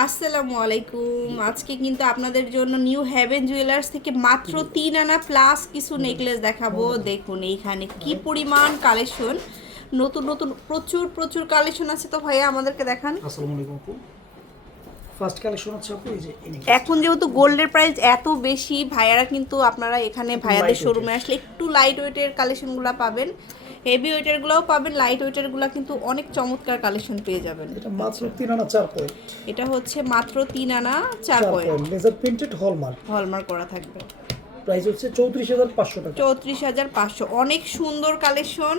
আসসালামু আলাইকুম। আজকে কিন্তু আপনাদের জন্য নিউ হ্যাভেন জুয়েলার্স থেকে মাত্র তিন আনা প্লাস কিছু নেকলেস দেখাবো। দেখুন এইখানে কি পরিমাণ কালেকশন নতুন নতুন, প্রচুর প্রচুর কালেকশন আছে তো ভাইয়া আমাদেরকে দেখান। আসসালামু আলাইকুম ফার্স্ট কালেকশন হচ্ছে আপু এই যে এখন যেহেতু গোল্ডের প্রাইস এত বেশি ভাইয়ারা কিন্তু আপনারা এখানে ভাইয়াদের শোরুমে আসলে একটু লাইট ওয়েটের কালেকশনগুলো পাবেন। হেভি ওয়েটেরগুলোও পাবেন লাইট ওয়েটেরগুলো কিন্তু অনেক চমৎকার কালেকশন পেয়ে যাবেন। এটা মাত্র তিন আনা চার পয়েন্ট এটা হচ্ছে মাত্র তিন আনা চার point laser printed hallmark hallmark করা থাকবে। প্রাইস হচ্ছে চৌত্রিশ হাজার পাঁচশো টাকা। চৌত্রিশ হাজার পাঁচশো। অনেক সুন্দর কালেকশন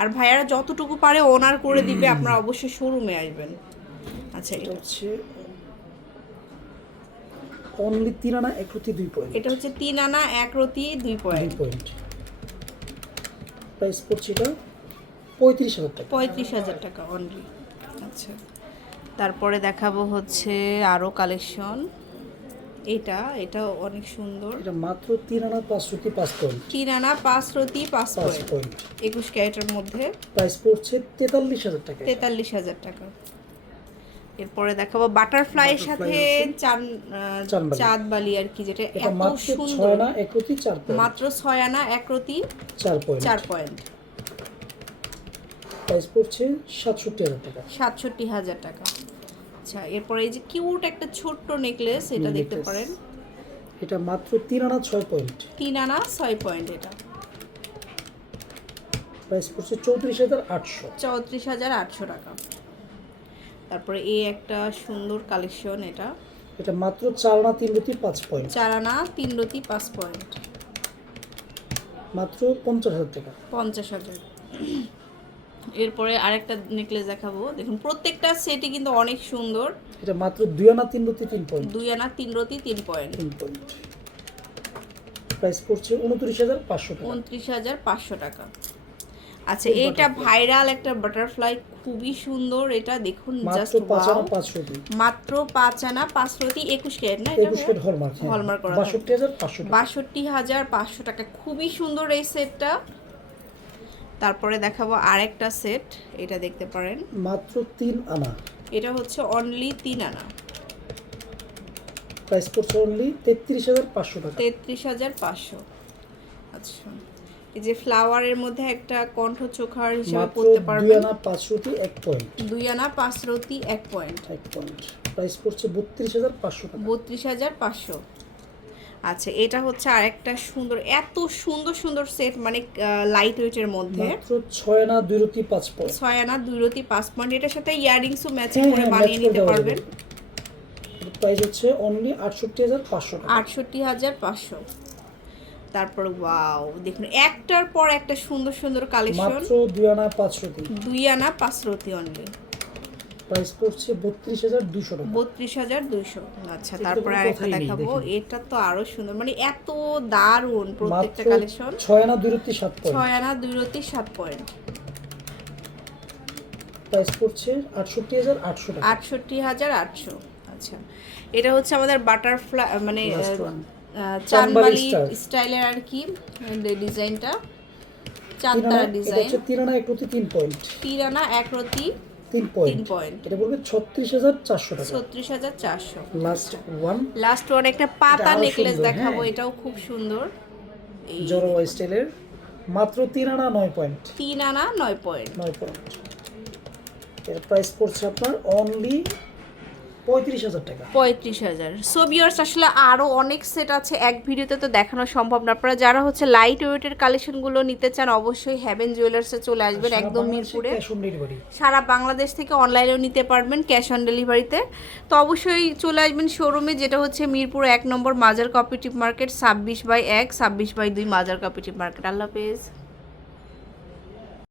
আর ভাইয়ারা যতটুকু পারে অনার করে দিবে আপনারা অবশ্যই শোরুমে আসবেন। আচ্ছা এটা হচ্ছে অনলি তিন আনা একরতি দুই পয়েন্ট এটা হচ্ছে তিন আনা এক রতি দুই দুই পয়েন্ট পয়েন্ট প্রাইস পড়ছে এটা পঁয়ত্রিশ হাজার টাকা। পঁয়ত্রিশ হাজার টাকা অনলি আচ্ছা। তারপরে দেখাবো হচ্ছে আরও কালেকশন এটা এটা অনেক সুন্দর। এটা মাত্র তিন আনা পাঁচশোটি পাঁচ পয়েন্ট তিন আনা পাঁচ রতি পাঁচ পাঁচ পয়েন্ট পয়েন্ট একুশ ক্যারেটের মধ্যে। প্রাইস পড়ছে তেতাল্লিশ হাজার টাকা তেতাল্লিশ হাজার টাকা। এরপরে দেখাবো বাটারফ্লাইয়ের সাথে Butterfly চান চাঁদবালি। চাঁদ বালি। আর কি যেটা এত সুন্দর। আনা একরতি চার পয়েন্ট মাত্র ছয় আনা এক রতি চার পয়েন্ট চার পয়েন্ট প্রাইস পড়ছে সাতষট্টি হাজার টাকা। সাতষট্টি হাজার টাকা। আচ্ছা এরপরে এই যে কিউট একটা ছোট্ট নেকলেস এটা দেখতে পারেন। এটা মাত্র তিন আনা ছয় পয়েন্ট তিন আনা ছয় পয়েন্ট এটা। প্রাইস পড়ছে চৌত্রিশ হাজার আটশো। চৌত্রিশ হাজার আটশো টাকা। তারপরে এই একটা সুন্দর কালেকশন এটা। এটা মাত্র চার আনা তিন রতি পাঁচ পয়েন্ট চার আনা তিন রতি পাঁচ পয়েন্ট মাত্র পঞ্চাশ হাজার টাকা। পঞ্চাশ হাজার। এরপরে আরেকটা নেকলেস দেখাবো। দেখুন প্রত্যেকটা সেটই কিন্তু অনেক সুন্দর। এটা মাত্র দুই আনা তিন রতি তিন পয়েন্ট দুই আনা তিন রতি তিন পয়েন্ট তিন পয়েন্ট প্রাইস পড়ছে উনত্রিশ হাজার পাঁচশো টাকা। উনত্রিশ হাজার পাঁচশো টাকা। আচ্ছা এটা ভাইরাল একটা বাটারফ্লাই খুবই সুন্দর এটা দেখুন মাত্র জাস্ট পাঁচ আনা পাঁচ রতি মাত্র পাঁচ আনা পাঁচ একুশ ক্যারেট না এটা হলমার্ক হ্যাঁ। করা বাষট্টি হাজার পাঁচশো টাকা। খুবই সুন্দর এই সেটটা তারপরে দেখাবো আরেকটা সেট এটা দেখতে পারেন। মাত্র তিন আনা। এটা হচ্ছে অনলি তিন আনা। প্রাইস পড়ছে অনলি তেত্রিশ হাজার পাঁচশো টাকা। তেত্রিশ হাজার পাঁচশো। আচ্ছা। এই যে ফ্লাওয়ারের মধ্যে একটা কণ্ঠ চোখার হিসেবে পড়তে দুই আনা পাঁচ রতি এক পয়েন্ট দুই আনা পাঁচ রতি এক পয়েন্ট এক পয়েন্ট প্রাইস পড়ছে বত্রিশ হাজার পাঁচশো টাকা। বত্রিশ হাজার পাঁচশো। আচ্ছা এটা হচ্ছে আরেকটা সুন্দর এত সুন্দর সুন্দর সেট মানে লাইট ওয়েটের মধ্যে। ছয় আনা দুই রতি পাঁচ পয়েন্ট ছয় আনা দুই রতি পাঁচ পয়েন্ট এটার সাথে ইয়ারিংসও ম্যাচিং করে হ্যাঁ, বানিয়ে নিতে পারবেন। প্রাইস হচ্ছে অনলি আটষট্টি হাজার পাঁচশো টাকা। আটষট্টি হাজার পাঁচশো। তারপর ওয়াও দেখুন একটার পর একটা সুন্দর সুন্দর কালেকশন মাত্র দুই আনা পাঁচ রতি দুই আনা পাঁচ রতি অনলি প্রাইস পড়ছে বত্রিশ হাজার দুশো টাকা। বত্রিশ হাজার দুইশো। আচ্ছা তারপরে আরেকটা দেখাবো। এটা তো আরও সুন্দর মানে এত দারুণ প্রত্যেকটা কালেকশন ছয় আনা দুই রতি সাত পয়েন্ট। ছয় আনা দুই রতি সাত পয়েন্ট। প্রাইস পড়ছে আটষট্টি হাজার আটশো আটষট্টি হাজার আটশো। আচ্ছা এটা হচ্ছে আমাদের বাটারফ্লাই মানে Style. স্টাইলের আর কি ডিজাইনটা। চাঁদতারা ডিজাইন হচ্ছে তিন আনা এক রতি তিন পয়েন্ট তিন আনা এক রতি তিন তিন পয়েন্ট পয়েন্ট এটা পড়বে ছত্রিশ হাজার চারশো টাকা। ছত্রিশ হাজার চারশো। লাস্ট ওয়ান লাস্ট ওয়ান একটা পাতা নেকলেস দেখাবো হ্যাঁ। এটাও খুব সুন্দর। এই জরোয়া স্টাইলের। মাত্র তিন আনা নয় পয়েন্ট তিন আনা নয় পয়েন্ট নয় পয়েন্ট এর প্রাইস পড়ছে আপনার অনলি পঁয়ত্রিশ হাজার টাকা। পঁয়ত্রিশ হাজার। সো ভিউয়ার্স আসলে আরও অনেক সেট আছে। এক ভিডিওতে তো দেখানো সম্ভব না। আপনারা যারা হচ্ছে লাইট ওয়েটের কালেকশনগুলো নিতে চান অবশ্যই হ্যাভেন জুয়েলার্সে চলে আসবেন একদম মিরপুরে। সারা বাংলাদেশ থেকে অনলাইনেও নিতে পারবেন ক্যাশ অন ডেলিভারিতে তো অবশ্যই চলে আসবেন শোরুমে যেটা হচ্ছে মিরপুর এক নম্বর মাজার কপারেটিভ মার্কেট ছাব্বিশ বাই এক ছাব্বিশ বাই দুই মাজার কপারেটিভ মার্কেট আল্লাহ হাফেজ।